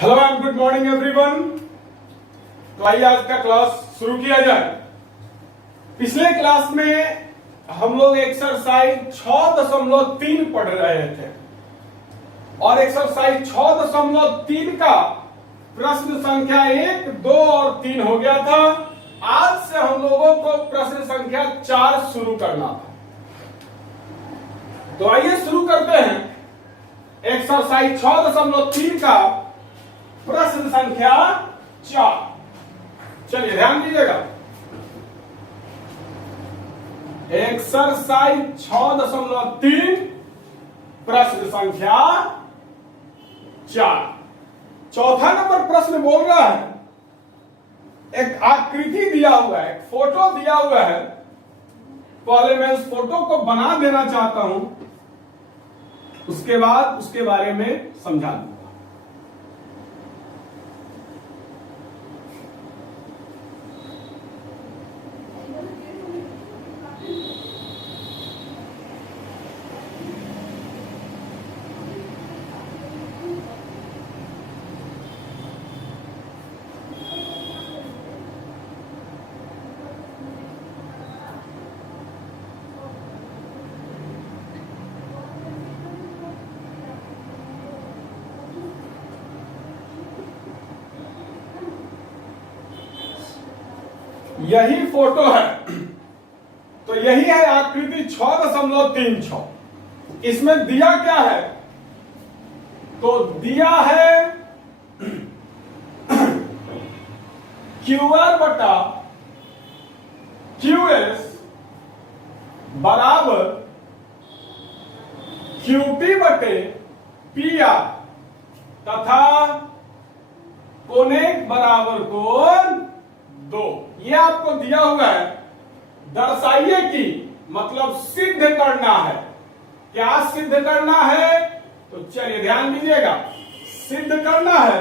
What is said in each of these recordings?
Hello and good morning everyone. तो आइए आज का क्लास शुरू किया जाए। पिछले क्लास में हम लोग एक्सरसाइज 6.3 पढ़ रहे थे और एक्सरसाइज 6.3 का प्रश्न संख्या 1, 2 और 3 हो गया था। आज से हम लोगों को प्रश्न संख्या 4 शुरू करना था। तो आइए शुरू करते हैं एक्सरसाइज 6.3 का प्रश्न संख्या 4। चलिए ध्यान दीजिएगा। एक्सरसाइज 6.3 प्रश्न संख्या 4। चौथा नंबर प्रश्न बोल रहा है, एक आकृति दिया हुआ है, एक फोटो दिया हुआ है। पहले मैं उस फोटो को बना देना चाहता हूं, उसके बाद उसके बारे में समझा दूंगा। यही फोटो है, तो यही है आकृति 6.36। इसमें दिया क्या है? तो दिया है QR बटा QS बराबर QP बटे PR तथा कोनेक बराबर कोण 2। ये आपको दिया हुआ है। दर्शाइए कि मतलब सिद्ध करना है। क्या सिद्ध करना है? तो चलिए ध्यान दीजिएगा। सिद्ध करना है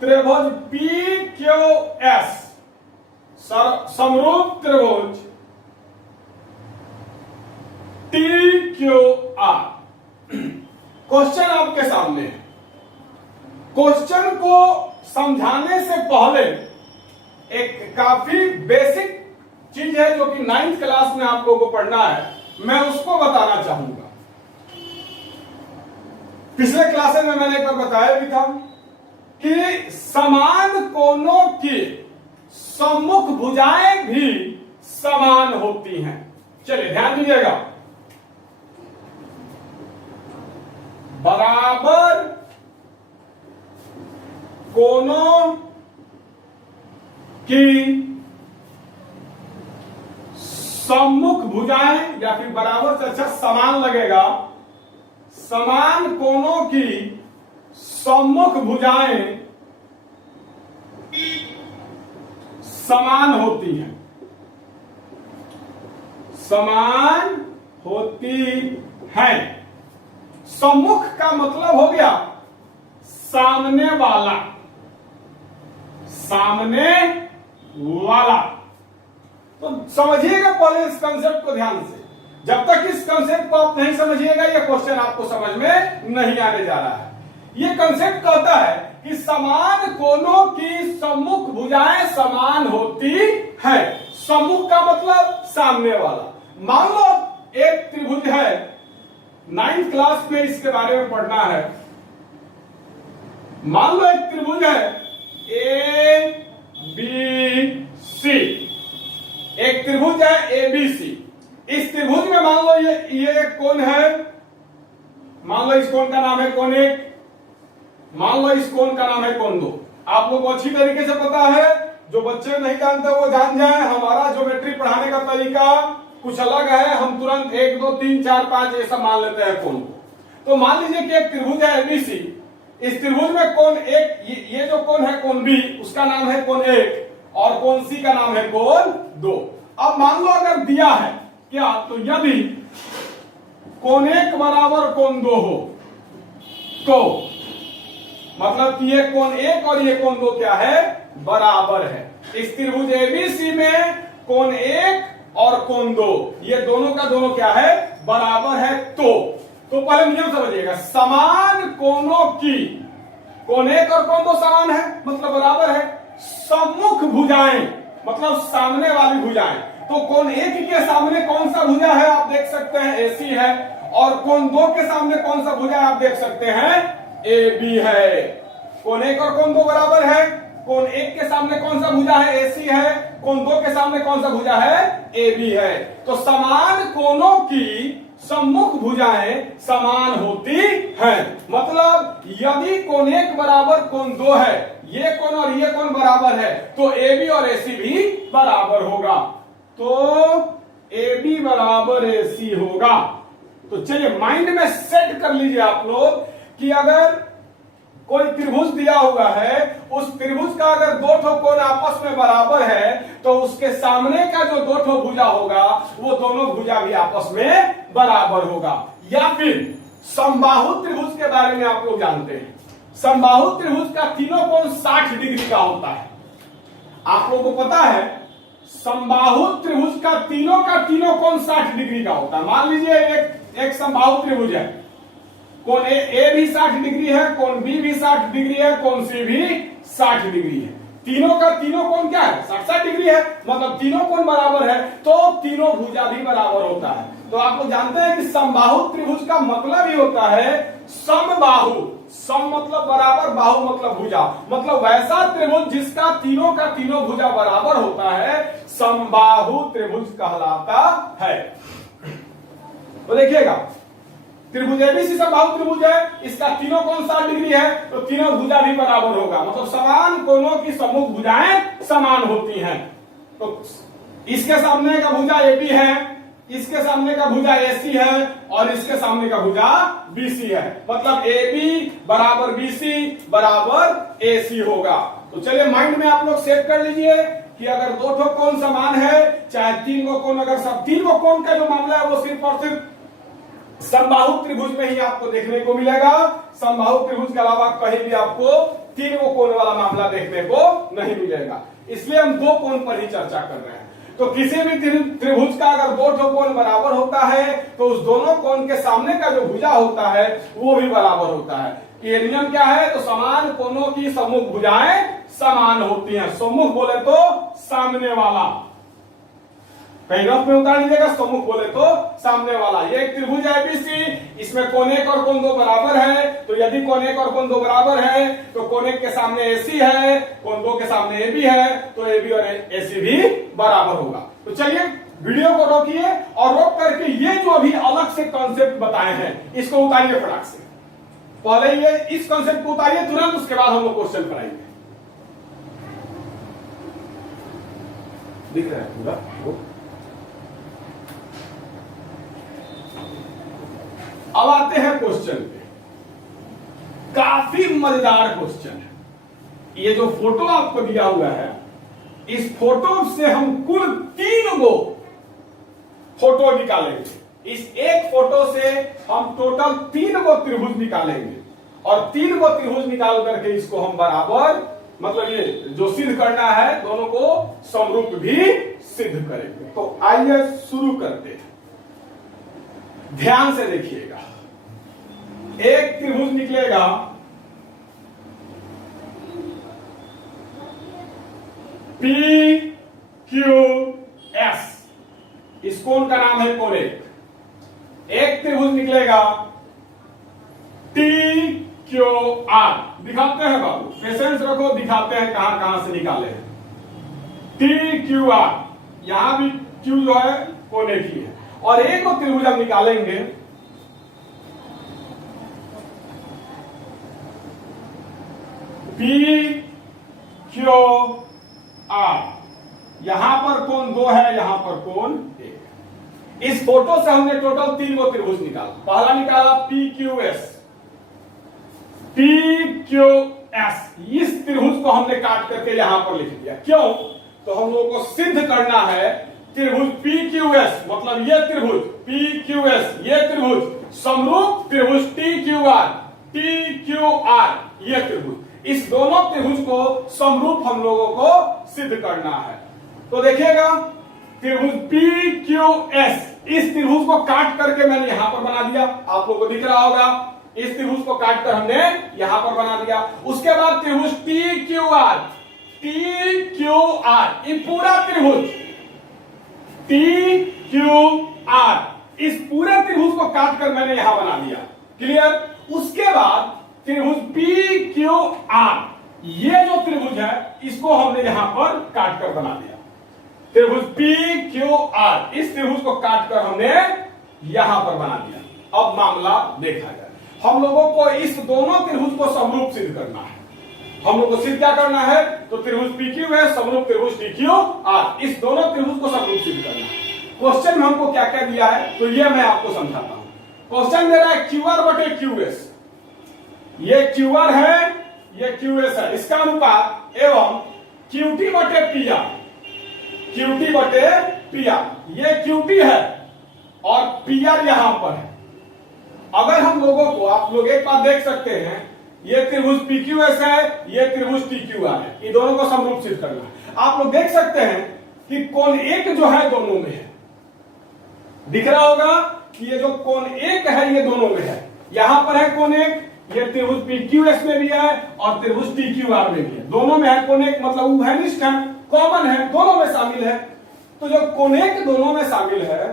त्रिभुज PQS समरूप त्रिभुज TQR। क्वेश्चन आपके सामने है। क्वेश्चन को समझाने से पहले एक काफी बेसिक चीज है जो कि 9th क्लास में आप लोगों को पढ़ना है, मैं उसको बताना चाहूंगा। पिछले क्लास में मैंने एक बार बताया भी था कि समान कोणों की सम्मुख भुजाएं भी समान होती हैं। चलिए ध्यान दीजिएगा। बराबर कोणों की सम्मुख भुजाएं, या फिर बराबर से अच्छा समान लगेगा, समान कोणों की सम्मुख भुजाएं समान होती हैं। समान होती हैं। सम्मुख का मतलब हो गया सामने वाला, सामने वाला। तो समझिएगा पहले इस कंसेप्ट को ध्यान से। जब तक इस कंसेप्ट को आप नहीं समझिएगा, यह क्वेश्चन आपको समझ में नहीं आने जा रहा है। यह कंसेप्ट कहता है कि समान कोणों की सम्मुख भुजाएं समान होती है। सम्मुख का मतलब सामने वाला। मान लो एक त्रिभुज है, 9th क्लास में इसके बारे में पढ़ना है। मान लो एक त्रिभुज है ABC, एक त्रिभुज है ABC। इस त्रिभुज में मान लो ये कोण है, मान लो इस कोण का नाम है कोण 1, मान लो इस कोण का नाम है कोण 2। आप लोगों को अच्छी तरीके से पता है, जो बच्चे नहीं जानते वो जान जाए। हमारा ज्योमेट्री पढ़ाने का तरीका कुछ अलग है। हम तुरंत 1, 2, 3, 4, 5 ऐसा मान लेते हैं कोण को। तो मान लीजिए कि एक त्रिभुज है ABC। इस त्रिभुज में कोण 1, ये जो कोण है कोण B, उसका नाम है कोण 1 और कोण C का नाम है कोण 2। अब मान लो अगर दिया है क्या, तो यदि कोण 1 बराबर कोण 2 हो तो मतलब कि ये कोण 1 और ये कोण 2 क्या है? बराबर है। इस त्रिभुज ABC में कोण 1 और कोण 2 ये दोनों का दोनों क्या है? बराबर है। तो पहले नियम समझिएगा। समान कोणों की कोण एक और कोण दो समान है मतलब बराबर है। सम्मुख भुजाएं मतलब सामने वाली भुजाएं, तो कोण एक के सामने कौन सा भुजा है आप देख सकते हैं AC है, और कोण दो के सामने कौन सा भुजा आप देख सकते हैं AB है। कोण एक और कोण दो बराबर है, कोण एक के सामने कौन सा भुजा है AC है, कोण दो के सामने कौन सा भुजा है AB है। तो समान कोणों की सम्मुख भुजाएं समान होती हैं। मतलब यदि कोण एक बराबर कोण दो है, ये कोण और ये कोण बराबर है, तो AB और AC भी बराबर होगा। तो AB बराबर AC होगा। तो चलिए माइंड में सेट कर लीजिए आप लोग कि अगर कोई त्रिभुज दिया हुआ है, उस त्रिभुज का अगर दो ठो कोण आपस में बराबर है, तो उसके सामने का जो दो ठो भुजा होगा वो दोनों भुजा भी आपस में बराबर होगा। या फिर समबाहु त्रिभुज के बारे में आप लोग जानते हैं, समबाहु त्रिभुज का तीनों कोण 60 डिग्री का होता है। आप लोगों को पता है समबाहु त्रिभुज का तीनों कोण 60 डिग्री का होता है। मान लीजिए एक समबाहु त्रिभुज है, कोण ए भी 60 डिग्री है, कोण बी भी 60 डिग्री है, कोण सी भी 60 डिग्री है। तीनों का तीनों कोण क्या है 60 डिग्री है, मतलब तीनों कोण बराबर है, तो तीनों भुजा भी बराबर होता है। तो आप लोग जानते हैं कि समबाहु त्रिभुज का मतलब ही होता है समबाहु। सम मतलब बराबर, बाहु मतलब भुजा, मतलब वैसा त्रिभुज जिसका तीनों का तीनों भुजा बराबर होता है समबाहु त्रिभुज कहलाता है। तो देखिएगा त्रिभुज एबीसी समबाहु त्रिभुज है, इसका तीनों कोण 60 डिग्री है, तो तीनों भुजा भी बराबर होगा। मतलब समान कोणों की सम्मुख भुजाएं समान होती हैं। तो इसके सामने का भुजा AB है, इसके सामने का भुजा AC है, और इसके सामने का भुजा BC है। मतलब AB बराबर BC बराबर AC होगा। तो चलिए माइंड में आप लोग सेट कर लीजिए कि अगर दो ठो कोण समान है, चाहे तीन गो कोण, अगर सब तीन गो कोण का जो मामला है वो सिर्फ और सिर्फ समबाहु त्रिभुज में ही आपको देखने को मिलेगा। समबाहु त्रिभुज के अलावा कहीं भी आपको तीन गो कोण वाला मामला देखने को नहीं मिलेगा। इसलिए हम दो कोण पर ही चर्चा कर रहे हैं। तो किसी भी त्रिभुज का अगर दो ठो कोण बराबर होता है, तो उस दोनों कोण के सामने का जो भुजा होता है वो भी बराबर होता है। ये नियम क्या है? तो समान कोणों की सम्मुख भुजाएं समान होती हैं। सम्मुख बोले तो सामने वाला, कहीं रफ में उतार लीजिएगा, सम्मुख बोले तो सामने वाला। ये एक त्रिभुज है एबीसी, इसमें कोण एक और कोण दो बराबर है। तो यदि कोण एक और कोण दो बराबर है, तो कोण एक के सामने AC है, कोण दो के सामने AB है, तो AB और AC भी बराबर होगा। तो चलिए वीडियो को रोकिए और रोक करके ये जो अभी अलग से कॉन्सेप्ट बताए हैं इसको उतारिए फटाक से। पहले ये इस कॉन्सेप्ट को उतारिए तुरंत, उसके बाद हम लोग क्वेश्चन कराएंगे। दिख रहा है पूरा? अब आते हैं क्वेश्चन पे। काफी मजेदार क्वेश्चन है। ये जो फोटो आपको दिया हुआ है, इस फोटो से हम कुल 3 गो फोटो निकालेंगे। इस एक फोटो से हम टोटल 3 गो त्रिभुज निकालेंगे, और 3 गो त्रिभुज निकाल करके इसको हम बराबर, मतलब ये जो सिद्ध करना है दोनों को समरूप भी सिद्ध करेंगे। तो आइए शुरू करते हैं। ध्यान से देखिएगा, एक त्रिभुज निकलेगा PQS, इस कोण का नाम है कोण एक। एक त्रिभुज निकलेगा TQR, दिखाते हैं बाबू, पेशेंस रखो, दिखाते हैं कहां कहां से निकाले हैं। TQR, यहां भी Q जो है कोण एक ही है। और एक और त्रिभुज हम निकालेंगे PQR, यहां पर कोण 2 है, यहां पर कोण 1। इस फोटो से हमने टोटल 3 गो त्रिभुज निकाला। पहला निकाला PQS। इस त्रिभुज को हमने काट करके यहां पर लिख दिया। क्यों? तो हम लोगों को सिद्ध करना है त्रिभुज PQS, मतलब ये त्रिभुज PQS, ये त्रिभुज समरूप त्रिभुज TQR, ये त्रिभुज, इस दोनों त्रिभुज को समरूप हम लोगों को सिद्ध करना है। तो देखिएगा त्रिभुज PQS, इस त्रिभुज को काट करके मैंने यहां पर बना दिया, आप लोगों को दिख रहा होगा। इस त्रिभुज को काटकर हमने यहां पर बना दिया। उसके बाद त्रिभुज T Q R, T Q R, ये पूरा त्रिभुज टी क्यू आर, इस पूरे त्रिभुज को काटकर मैंने यहां बना दिया। क्लियर? उसके बाद त्रिभुज पी क्यू आर, ये जो त्रिभुज है इसको हमने यहां पर काटकर बना दिया। त्रिभुज पी क्यू आर, इस त्रिभुज को काटकर हमने यहां पर बना दिया। अब मामला देखा जाए, हम लोगों को इस दोनों त्रिभुज को समरूप सिद्ध करना है। हम लोग को सिद्ध क्या करना है? तो त्रिभुज पी क्यू है, समरूप त्रिभुज टी क्यू आर, इस दोनों त्रिभुज को समरूप सिद्ध करना है। क्वेश्चन में हमको क्या क्या दिया है तो ये मैं आपको समझाता हूं। क्वेश्चन दे रहा है क्यू आर बटे क्यू एस, ये क्यू आर है, ये क्यू एस है, इसका अनुपात एवं क्यूटी बटे पी आर, क्यूटी बटे पी आर, ये क्यूटी है और पी आर यहां पर है। अगर हम लोगों को, आप लोग एक बात देख सकते हैं, ये त्रिभुज पी क्यू एस है, ये त्रिभुज टी क्यू आर है, इन दोनों को समरूप सिद्ध करना है। आप लोग देख सकते हैं कि कोण एक जो है दोनों में है, दिख रहा होगा कि ये जो कोण एक है ये दोनों में है, यहां पर है कोण एक, ये त्रिभुज पी क्यू एस में भी है और त्रिभुज टी क्यू आर में भी है, दोनों में है कोण एक, मतलब उभयनिष्ठ है, कॉमन है, दोनों में शामिल है। तो जब कोण एक दोनों में शामिल है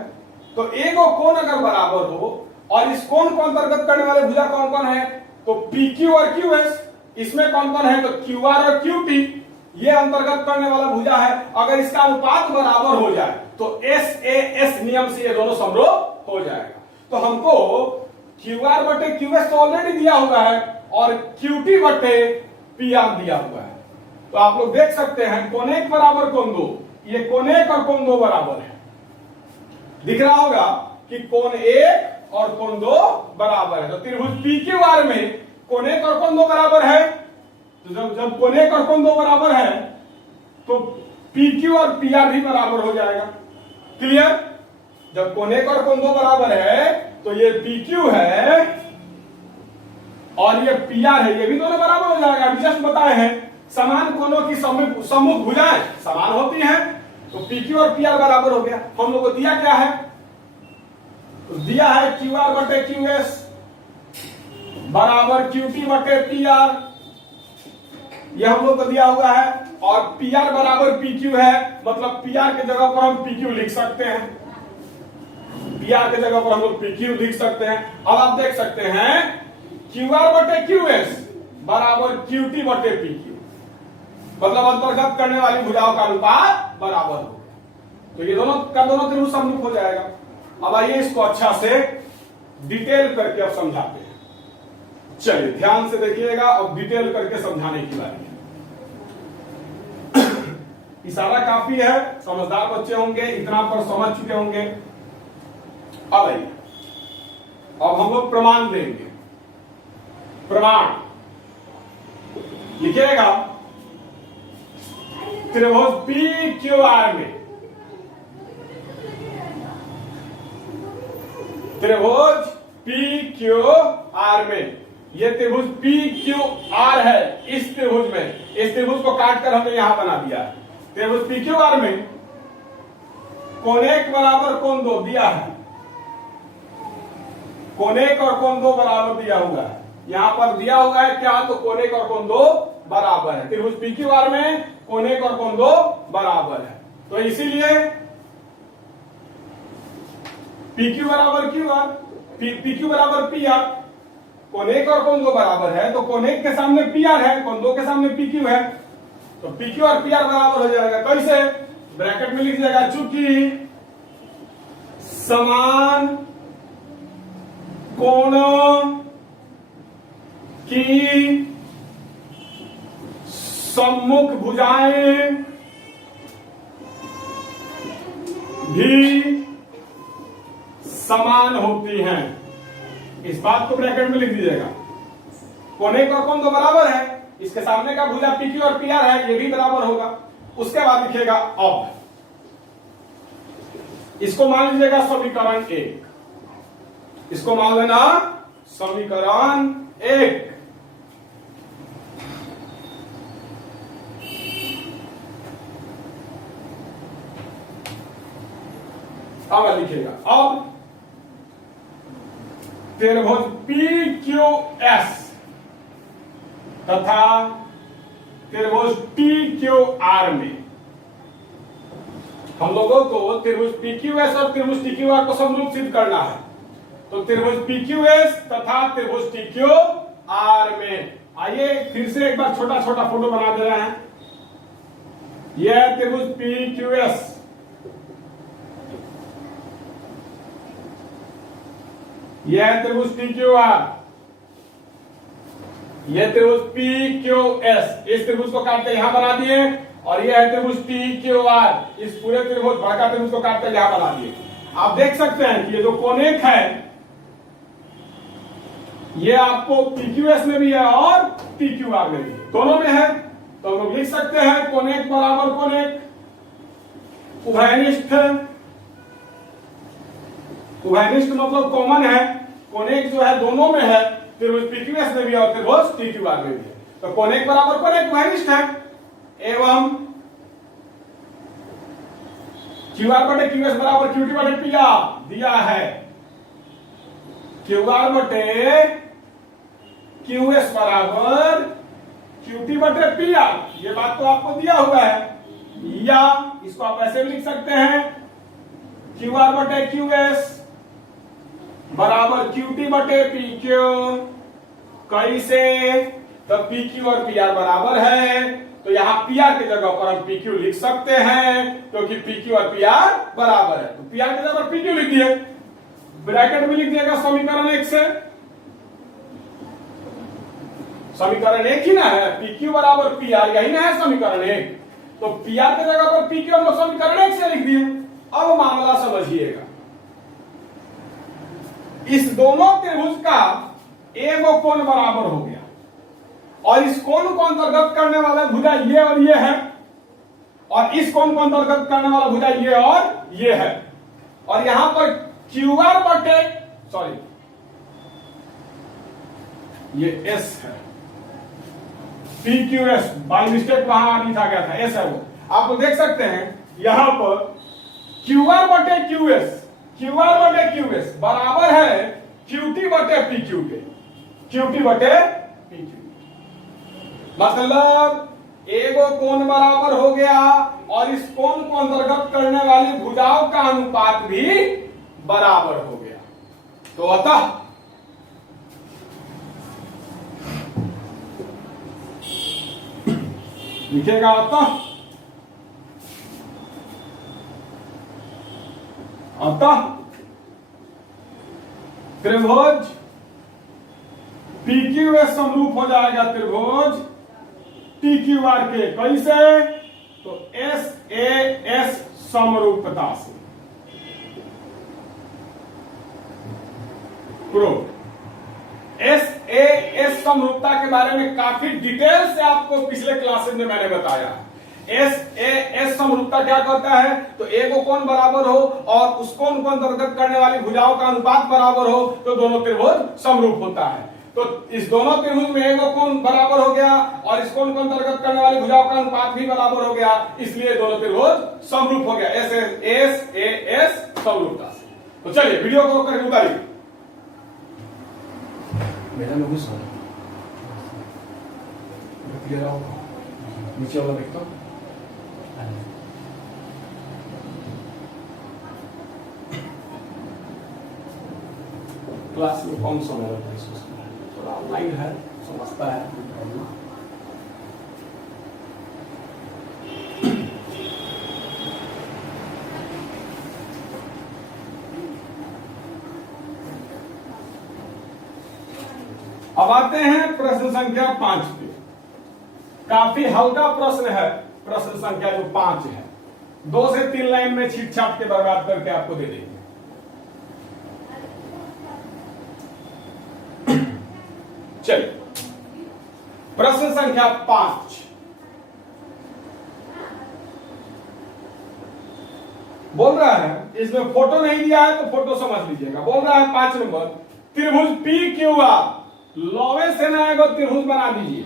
तो एक कोण अगर बराबर हो और इस कोण को अंतर्गत करने वाले भुजा कौन कौन है तो पी क्यू और क्यू एस, इसमें कौन कौन है तो क्यू आर और क्यू टी, ये अंतर्गत करने वाला भुजा है। अगर इसका अनुपात बराबर हो जाए तो एस ए एस नियम से ये दोनों समरूप हो जाएगा। तो हमको क्यू आर बटे क्यू एस तो ऑलरेडी दिया हुआ है और क्यू टी बटे पी आर दिया हुआ है। तो आप लोग देख सकते हैं कोण एक बराबर कोण दो, ये कोण एक और कोण दो बराबर है, दिख रहा होगा कि कोण एक और कोण दो बराबर है। तो त्रिभुज पी क्यू आर में कोण एक और कोण दो बराबर है, तो जब कोण एक और कोण दो बराबर है तो पी क्यू और पी आर भी बराबर हो जाएगा। क्लियर? जब कोण एक और कोण दो बराबर है तो ये पी क्यू है और ये पी आर है, ये भी दोनों बराबर हो जाएगा। अभी जस्ट बताए हैं समान कोणों की सम्मुख भुजाएं समान होती हैं, तो पी क्यू और पी आर बराबर हो गया। हम लोग को दिया क्या है तो दिया है क्यू आर बटे क्यू एस बराबर क्यू टी बटे पी आर, ये हम लोग को दिया हुआ है, और पी आर बराबर पी क्यू है, मतलब पी आर के जगह पर हम पी क्यू लिख सकते हैं, पी आर के जगह पर हम लोग पी क्यू लिख सकते हैं। अब आप देख सकते हैं क्यू आर बटे क्यू एस बराबर क्यू टी बटे पी क्यू, मतलब अंतर्गत करने वाली भुजाओं का अनुपात बराबर हो गया। तो ये दोनों का दोनों त्रिभुज समरूप हो जाएगा। अब आइए इसको अच्छा से डिटेल करके अब समझाते हैं। चलिए ध्यान से देखिएगा, अब डिटेल करके समझाने की बारी है। इशारा काफी है, समझदार बच्चे होंगे, इतना पर समझ चुके होंगे। अब आइए, अब हम लोग प्रमाण देंगे। प्रमाण लिखिएगा त्रिभुज पी क्यू आर में, त्रिभुज पी क्यू आर में, ये त्रिभुज पी क्यू आर है, इस त्रिभुज में, इस त्रिभुज को काटकर हमने यहां बना दिया। त्रिभुज पी क्यू आर में कोण एक बराबर कोण दो दिया है, कोण एक और कोण दो बराबर दिया हुआ है, यहां पर दिया हुआ है क्या तो कोण एक और कोण दो बराबर है। त्रिभुज पी क्यू आर में कोण एक और कोण दो बराबर है, तो इसीलिए पी क्यू बराबर क्यू आर, पी क्यू बराबर पी आर, कोण एक और कोण दो बराबर है तो कोण एक के सामने पी आर है, कोण दो के सामने पी क्यू है, तो पी क्यू और पी आर बराबर हो जाएगा। कैसे? ब्रैकेट में लिख दिएगा चूंकि समान कोणों की सम्मुख भुजाएं भी समान होती हैं, इस बात को ब्रैकेट में लिख दीजिएगा। कोण एक और कोण दो बराबर है, इसके सामने का भुजा पी क्यू और पी आर है, ये भी बराबर होगा। उसके बाद लिखिएगा अब इसको मान लीजिएगा समीकरण एक, इसको मान लेना समीकरण एक। अब लिखिएगा अब त्रिभुज PQS तथा त्रिभुज TQR में हम लोगों को त्रिभुज PQS और त्रिभुज TQR को समरूप सिद्ध करना है। तो त्रिभुज PQS तथा त्रिभुज TQR में आइए फिर से एक बार छोटा छोटा फोटो बना दे रहे हैं। यह है त्रिभुज PQS, यह है त्रिभुज TQR, यह त्रिभुज PQS। इस त्रिभुज को काटते यहां बना दिए और यह है त्रिभुज TQR। इस पूरे त्रिभुज बड़का त्रिभुज को काटते यहां बना दिए। आप देख सकते हैं कि ये जो कोनेक है ये आपको PQS में भी है और TQR में भी है, दोनों में है। तो हम लोग लिख सकते हैं कोनेक बराबर कोनेक उभयनिष्ठ। उभयनिष्ठ मतलब कॉमन है, कोनेक जो है दोनों में है, त्रिभुज PQS में भी और त्रिभुज TQR में भी है। तो कोनेक बराबर कोनेक उभयनिष्ठ है एवं QR बटे QS बराबर QT बटे PR दिया है। QR बटे QS बराबर QT बटे PR, ये बात तो आपको दिया हुआ है। या इसको आप ऐसे भी लिख सकते हैं QR बटे QS बराबर QT बटे PQ। कैसे? तो PQ और PR बराबर है, तो यहां PR की जगह पर हम PQ लिख सकते हैं क्योंकि PQ और PR बराबर है। तो PR की जगह पर PQ लिख दिए, ब्रैकेट में लिख दिएगा समीकरण 1 से। समीकरण 1 ही ना है, PQ बराबर PR, यही ना है समीकरण 1। तो PR की जगह पर PQ हम लोग समीकरण 1 से लिख दिए। अब मामला समझिएगा, इस दोनों त्रिभुज का एक कोण बराबर हो गया और इस कोण को अंतर्गत करने वाला भुजा ये और ये है, और इस कोण को अंतर्गत करने वाला भुजा ये और ये है। और यहां पर QR बटे सॉरी ये S है, PQS बाई मिस्टेक वहां लिखा गया था, S है वो। आप लोग देख सकते हैं यहां पर QR बटे QS बराबर है QT बटे PQ के, QT बटे PQ। मतलब एगो कोण बराबर हो गया और इस कोण को अंतर्गत करने वाली भुजाओं का अनुपात भी बराबर हो गया। तो अतः लिखेगा अतः त्रिभुज PQS समरूप हो जाएगा त्रिभुज TQR के। कैसे? तो SAS समरूपता से। प्रूफ। SAS समरूपता के बारे में काफी डिटेल से आपको पिछले क्लासेस में मैंने बताया। SAS समरूपता क्या कहता है? तो एक कोण बराबर हो और उस कोण को अंतर्गत करने वाली भुजाओं का अनुपात बराबर हो तो दोनों त्रिभुज समरूप होता है। तो इस दोनों त्रिभुज में एक कोण बराबर हो गया और इस कोण को अंतर्गत करने वाली भुजाओं का अनुपात भी बराबर हो गया, इसलिए दोनों त्रिभुज समरूप हो गया SAS समरूपता से। तो चलिए वीडियो को करके उतारिए। मेरा लोग क्लियर होगा, नीचे वाला देखता हूं। क्लास में कौन समय रहता है, थोड़ा ऑनलाइन है, समझता है। अब आते हैं प्रश्न संख्या 5 पे। काफी हल्का प्रश्न है, प्रश्न संख्या जो 5 है, 2 से 3 लाइन में छीट छाट के बर्बाद करके आपको दे देंगे। चलिए प्रश्न संख्या 5 बोल रहा है, इसमें फोटो नहीं दिया है तो फोटो समझ लीजिएगा। बोल रहा है 5 नंबर, त्रिभुज PQR लौवे से ना एगो त्रिभुज बना दीजिए।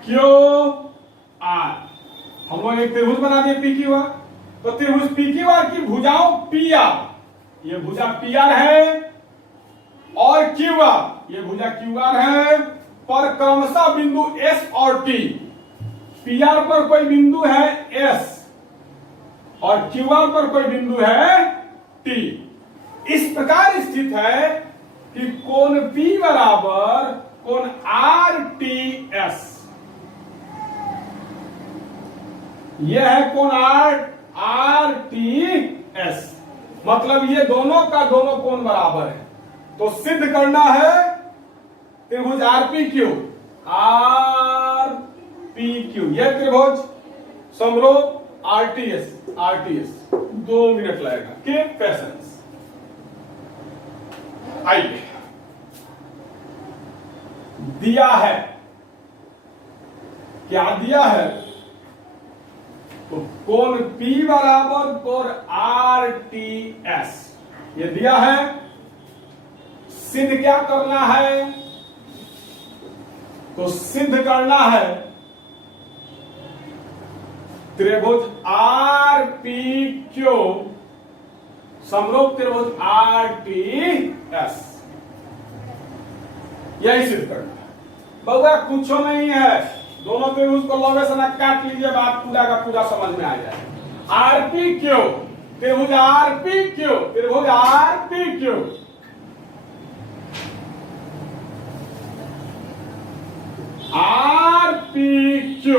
PQR हम एक त्रिभुज बना दिए पी क्यू आर। तो त्रिभुज पी क्यू आर की भुजाओं पी आर, ये भुजा पी आर है, और क्यू आर, ये भुजा क्यू आर है, पर क्रमशः बिंदु एस और टी। पी आर पर कोई बिंदु है एस और क्यू आर पर कोई बिंदु है टी। इस प्रकार स्थित है कि कोण P बराबर कोण आर टी एस। यह है कोण आर टी एस, मतलब ये दोनों का दोनों कोण बराबर है। तो सिद्ध करना है त्रिभुज आर पी क्यू, यह त्रिभुज समरूप आरटीएस 2 मिनट लगेगा। के पेशेंस। आइए, दिया है, क्या दिया है? तो कोण P बराबर कोण आर टी एस, ये दिया है। सिद्ध क्या करना है? तो सिद्ध करना है त्रिभुज आर पी क्यू समरूप त्रिभुज आर टी एस, यही सिद्ध करना है। बहुआ कुछ नहीं है, दोनों त्रिभुज को लंबे से काट लीजिए, बात पूरा का पूरा समझ में आ जाए। आर पी क्यू त्रिभुज आर पी क्यू, त्रिभुज R P Q, R P Q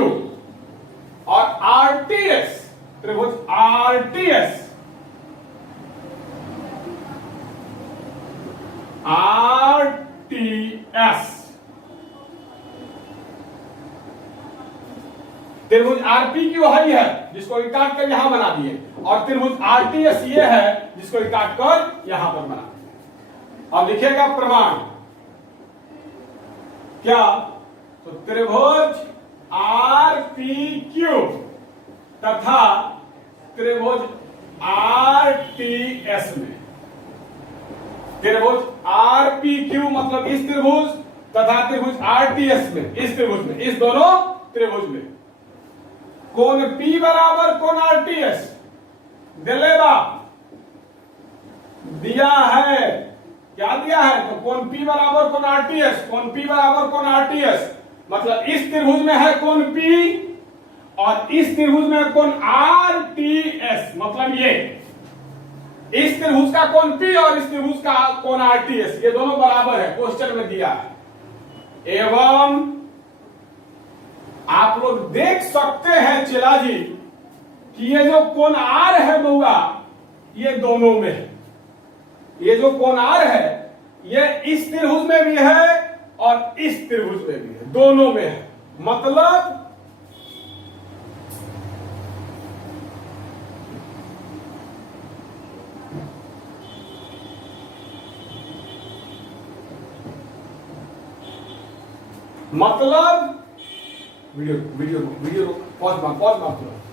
और आरटीएस त्रिभुज आरटीएस, आरटीएस त्रिभुज आरपी क्यू ही है जिसको काट कर यहां बना दिए, और त्रिभुज आरटीएस ये है जिसको काट कर यहां पर बना दिए। अब लिखेगा प्रमाण क्या? तो त्रिभुज आर पी क्यू तथा त्रिभुज आर टी एस में, त्रिभुज आर पी क्यू मतलब इस त्रिभुज तथा त्रिभुज आर टी एस में, इस त्रिभुज में, इस दोनों त्रिभुज में कोण P बराबर कोण आर टी एस दिलेगा, दिया है। क्या दिया है? तो कोण P बराबर कोण आर टी एस, कोण P बराबर कोण आर टी एस मतलब इस त्रिभुज में है कोण P और इस त्रिभुज में कोण आर टी एस, मतलब ये इस त्रिभुज का कोण P और इस त्रिभुज का कोण आर टी एस, ये दोनों बराबर है, क्वेश्चन में दिया है। एवं आप लोग देख सकते हैं चेला जी कि ये जो कोण आर है बउआ, ये दोनों में है। ये जो कोण आर है ये इस त्रिभुज में भी है और इस त्रिभुज में भी है, दोनों में है। मतलब वीडियो वीडियो वीडियो पॉज मत करो।